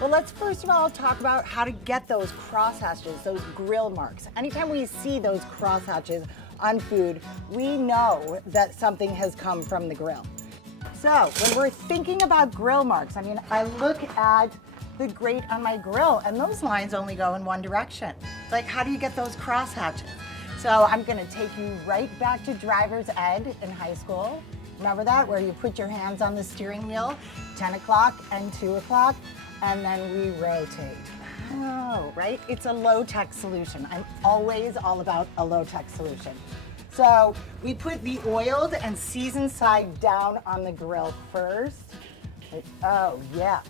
Well, let's first of all talk about how to get those crosshatches, those grill marks. Anytime we see those crosshatches on food, we know that something has come from the grill. So when we're thinking about grill marks, I mean, I look at the grate on my grill and those lines only go in one direction. Like, how do you get those crosshatches? So I'm gonna take you right back to driver's ed in high school. Remember that, where you put your hands on the steering wheel, 10 o'clock and 2 o'clock, and then we rotate. Oh, right? It's a low-tech solution. I'm always all about a low-tech solution. So we put the oiled and seasoned side down on the grill first. Oh, yeah.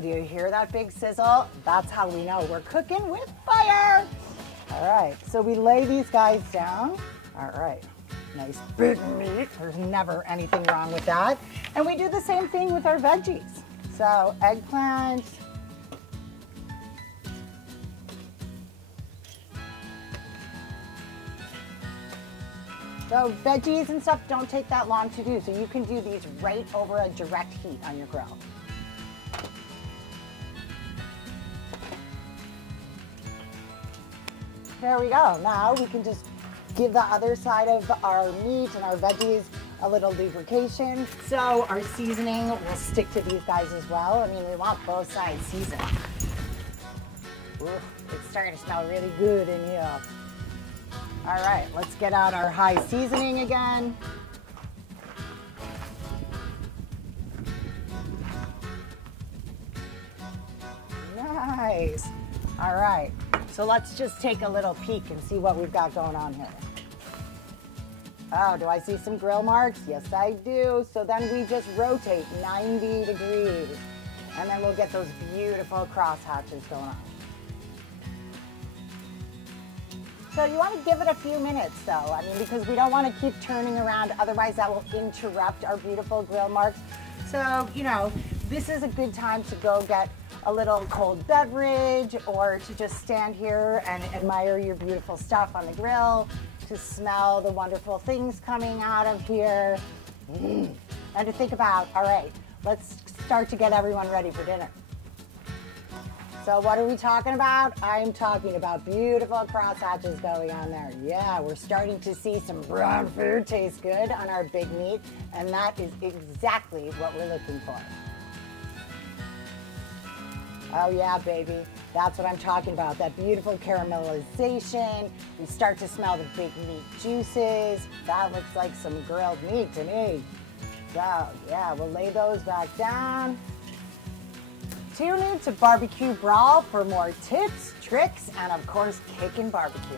Do you hear that big sizzle? That's how we know we're cooking with fire. All right, so we lay these guys down. All right. Nice big meat. There's never anything wrong with that. And we do the same thing with our veggies. So eggplant. So veggies and stuff don't take that long to do. So you can do these right over a direct heat on your grill. There we go. Now we can just give the other side of our meat and our veggies a little lubrication. So our seasoning will stick to these guys as well. I mean, we want both sides seasoned. Ooh, it's starting to smell really good in here. All right, let's get out our high seasoning again. Nice. All right, so let's just take a little peek and see what we've got going on here. Oh, do I see some grill marks? Yes, I do. So then we just rotate 90 degrees, and then we'll get those beautiful crosshatches going on. So you want to give it a few minutes though, I mean, because we don't want to keep turning around, otherwise that will interrupt our beautiful grill marks. So, you know, this is a good time to go get a little cold beverage or to just stand here and admire your beautiful stuff on the grill, to smell the wonderful things coming out of here, and to think about, all right, let's start to get everyone ready for dinner. So what are we talking about? I'm talking about beautiful crosshatches going on there. Yeah, we're starting to see some brown food taste good on our big meat, and that is exactly what we're looking for. Oh yeah, baby. That's what I'm talking about, that beautiful caramelization. We start to smell the big meat juices. That looks like some grilled meat to me. So yeah, we'll lay those back down. Tune in to BBQ Brawl for more tips, tricks, and of course, cookin' barbecue.